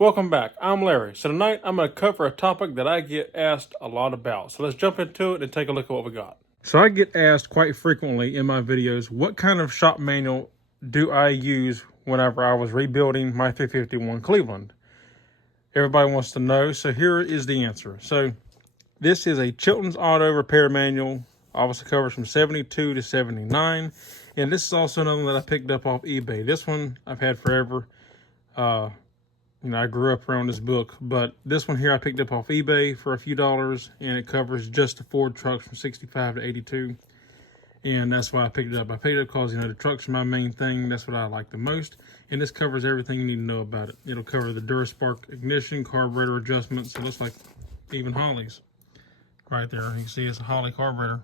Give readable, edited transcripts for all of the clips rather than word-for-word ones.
Welcome back. I'm Larry. So tonight I'm going to cover a topic that I get asked a lot about. So let's jump into it and take a look at what we got. So I get asked quite frequently in my videos, what kind of shop manual do I use whenever I was rebuilding my 351 Cleveland? Everybody wants to know, so here is the answer. So this is a Chilton's Auto Repair Manual. Obviously covers from 72 to 79. And this is also another one that I picked up off eBay. This one I've had forever. I grew up around this book, but this one here I picked up off eBay for a few dollars, and it covers just the Ford trucks from 65 to 82. And that's why I picked it up. I picked it up because, the trucks are my main thing. That's what I like the most. And this covers everything you need to know about it. It'll cover the Duraspark ignition, carburetor adjustments. It looks like even Holley's right there. You can see it's a Holley carburetor.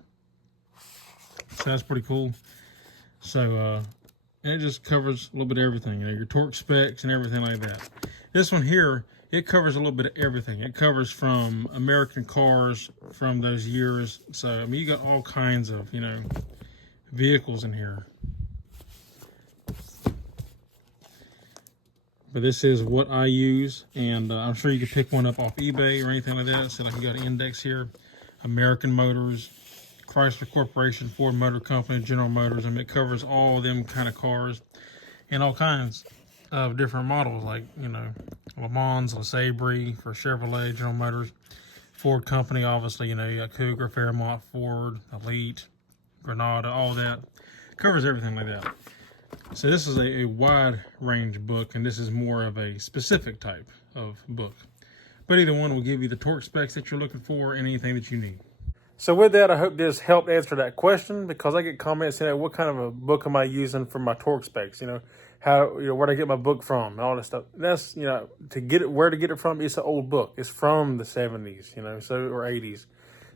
So that's pretty cool. So, and it just covers a little bit of everything, your torque specs and everything like that. This one here, it covers a little bit of everything. It covers from American cars from those years. So, you got all kinds of, vehicles in here. But this is what I use, and I'm sure you could pick one up off eBay or anything like that. So, like, you got an index here, American Motors, Chrysler Corporation, Ford Motor Company, General Motors. It covers all them kind of cars and all kinds of different models, like, Le Mans, LeSabre for Chevrolet, General Motors, Ford Company, obviously, you got Cougar, Fairmont, Ford, Elite, Granada, all that. Covers everything like that. So this is a wide range book, and this is more of a specific type of book. But either one will give you the torque specs that you're looking for and anything that you need. So with that, I hope this helped answer that question, because I get comments, what kind of a book am I using for my torque specs? How, where do I get my book from and all this stuff. That's, to get it, where to get it from, it's an old book. It's from the 70s, or 80s.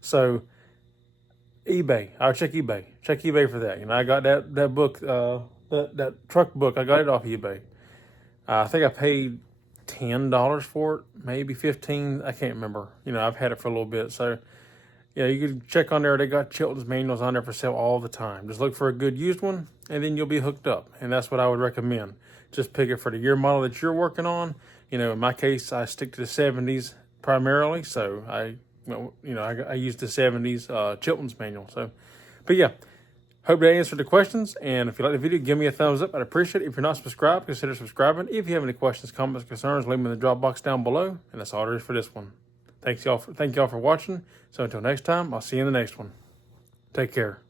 So eBay, I'll check eBay. Check eBay for that. I got that book, that truck book, I got it off eBay. I think I paid $10 for it, maybe 15. I can't remember. I've had it for a little bit. So yeah, you can check on there. They got Chilton's manuals on there for sale all the time. Just look for a good used one, and then you'll be hooked up. And that's what I would recommend. Just pick it for the year model that you're working on. In my case, I stick to the 70s primarily. So I use the 70s Chilton's manual. So, but yeah, hope that answered the questions. And if you like the video, give me a thumbs up. I'd appreciate it. If you're not subscribed, consider subscribing. If you have any questions, comments, concerns, leave them in the drop box down below. And that's all there is for this one. Thank y'all for watching. So until next time, I'll see you in the next one. Take care.